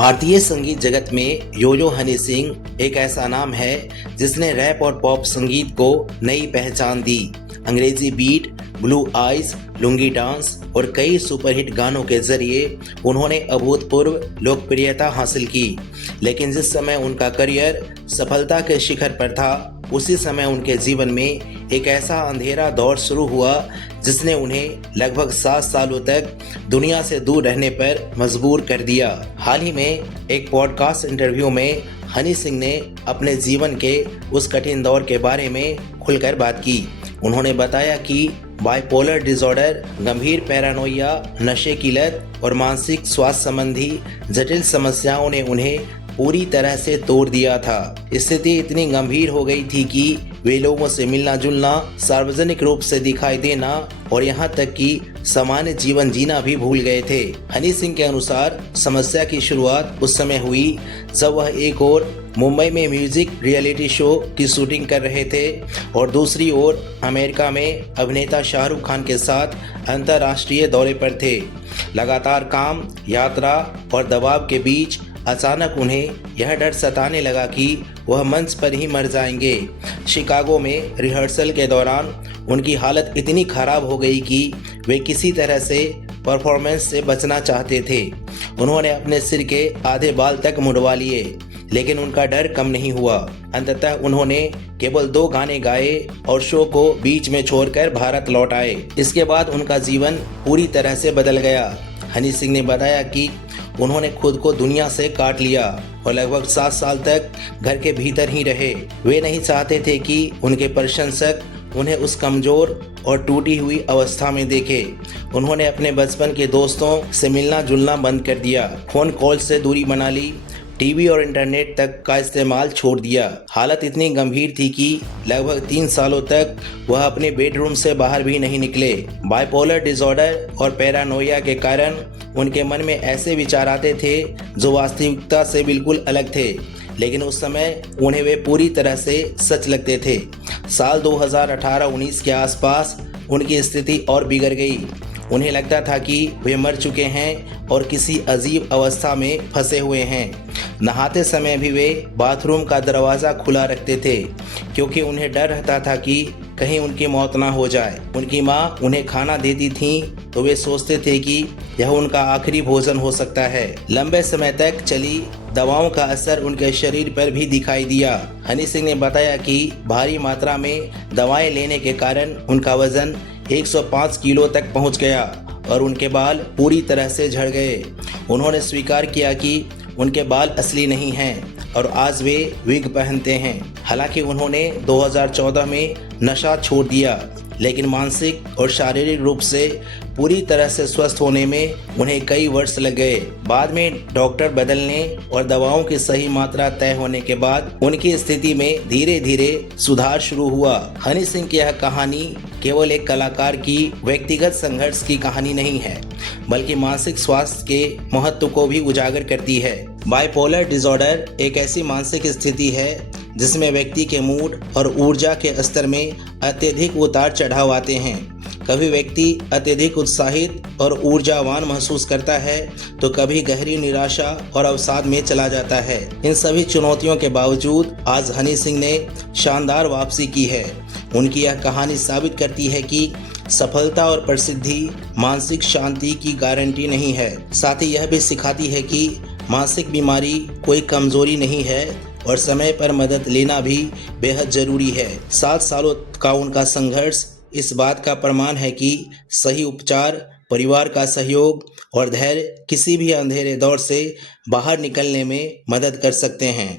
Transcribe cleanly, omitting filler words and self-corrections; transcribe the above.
भारतीय संगीत जगत में यो-यो हनी सिंह एक ऐसा नाम है जिसने रैप और पॉप संगीत को नई पहचान दी। Angrezi beat, blue eyes, lungi dance और कई सुपरहिट गानों के जरिए उन्होंने अभूतपूर्व लोकप्रियता हासिल की। लेकिन जिस समय उनका करियर सफलता के शिखर पर था, उसी समय उनके जीवन में एक ऐसा अंधेरा दौर शुरू हुआ जिसने उन्हें लगभग 7 सालों तक दुनिया से दूर रहने पर मजबूर कर दिया। हाल ही में एक पॉडकास्ट इंटरव्यू में हनी सिंह ने अपने जीवन के उस कठिन दौर के बारे में खुलकर बात की। उन्होंने बताया कि बाइपोलर डिसऑर्डर, गंभीर पैरानोइया, नशे की लत और मानसिक स्वास्थ्य संबंधी जटिल समस्याओं ने उन्हें पूरी तरह से तोड़ दिया था। स्थिति इतनी गंभीर हो गई थी कि वे लोगों से मिलना जुलना, सार्वजनिक रूप से दिखाई देना और यहाँ तक कि सामान्य जीवन जीना भी भूल गए थे। हनी सिंह के अनुसार समस्या की शुरुआत उस समय हुई जब वह एक ओर मुंबई में म्यूजिक रियलिटी शो की शूटिंग कर रहे थे और दूसरी ओर अमेरिका में अभिनेता शाहरुख खान के साथ अंतर्राष्ट्रीय दौरे पर थे। लगातार काम, यात्रा और दबाव के बीच अचानक उन्हें यह डर सताने लगा कि वह मंच पर ही मर जाएंगे। शिकागो में रिहर्सल के दौरान उनकी हालत इतनी खराब हो गई कि वे किसी तरह से परफॉर्मेंस से बचना चाहते थे। उन्होंने अपने सिर के आधे बाल तक मुंडवा लिए, लेकिन उनका डर कम नहीं हुआ। अंततः उन्होंने केवल 2 गाने गाए और शो को बीच में छोड़कर भारत लौट आए। इसके बाद उनका जीवन पूरी तरह से बदल गया। हनी सिंह ने बताया कि उन्होंने खुद को दुनिया से काट लिया और लगभग 7 साल तक घर के भीतर ही रहे। वे नहीं चाहते थे कि उनके प्रशंसक उन्हें उस कमजोर और टूटी हुई अवस्था में देखे। उन्होंने अपने बचपन के दोस्तों से मिलना जुलना बंद कर दिया, फोन कॉल से दूरी बना ली, टीवी और इंटरनेट तक का इस्तेमाल छोड़ दिया। हालत इतनी गंभीर थी कि लगभग 3 सालों तक वह अपने बेडरूम से बाहर भी नहीं निकले। बाइपोलर डिसऑर्डर और पैरानोइया के कारण उनके मन में ऐसे विचार आते थे जो वास्तविकता से बिल्कुल अलग थे, लेकिन उस समय उन्हें वे पूरी तरह से सच लगते थे। साल 2018-19 के आसपास उनकी स्थिति और बिगड़ गई। उन्हें लगता था कि वे मर चुके हैं और किसी अजीब अवस्था में फंसे हुए हैं। नहाते समय भी वे बाथरूम का दरवाज़ा खुला रखते थे क्योंकि उन्हें डर रहता था कि कहीं उनकी मौत ना हो जाए। उनकी माँ उन्हें खाना देती थी तो वे सोचते थे कि यह उनका आखिरी भोजन हो सकता है। लंबे समय तक चली दवाओं का असर उनके शरीर पर भी दिखाई दिया। हनी सिंह ने बताया कि भारी मात्रा में दवाएं लेने के कारण उनका वजन 105 किलो तक पहुंच गया और उनके बाल पूरी तरह से झड़ गए। उन्होंने स्वीकार किया कि उनके बाल असली नहीं हैं और आज वे विग पहनते हैं। हालांकि उन्होंने 2014 में नशा छोड़ दिया, लेकिन मानसिक और शारीरिक रूप से पूरी तरह से स्वस्थ होने में उन्हें कई वर्ष लग गए। बाद में डॉक्टर बदलने और दवाओं की सही मात्रा तय होने के बाद उनकी स्थिति में धीरे धीरे सुधार शुरू हुआ। हनी सिंह की यह कहानी केवल एक कलाकार की व्यक्तिगत संघर्ष की कहानी नहीं है, बल्कि मानसिक स्वास्थ्य के महत्व को भी उजागर करती है। बाइपोलर डिसऑर्डर एक ऐसी मानसिक स्थिति है जिसमें व्यक्ति के मूड और ऊर्जा के स्तर में अत्यधिक उतार चढ़ाव आते हैं। कभी व्यक्ति अत्यधिक उत्साहित और ऊर्जावान महसूस करता है तो कभी गहरी निराशा और अवसाद में चला जाता है। इन सभी चुनौतियों के बावजूद आज हनी सिंह ने शानदार वापसी की है। उनकी यह कहानी साबित करती है कि सफलता और प्रसिद्धि मानसिक शांति की गारंटी नहीं है, साथ ही यह भी सिखाती है कि मानसिक बीमारी कोई कमजोरी नहीं है और समय पर मदद लेना भी बेहद जरूरी है। 7 सालों का उनका संघर्ष इस बात का प्रमाण है कि सही उपचार, परिवार का सहयोग और धैर्य किसी भी अंधेरे दौर से बाहर निकलने में मदद कर सकते हैं।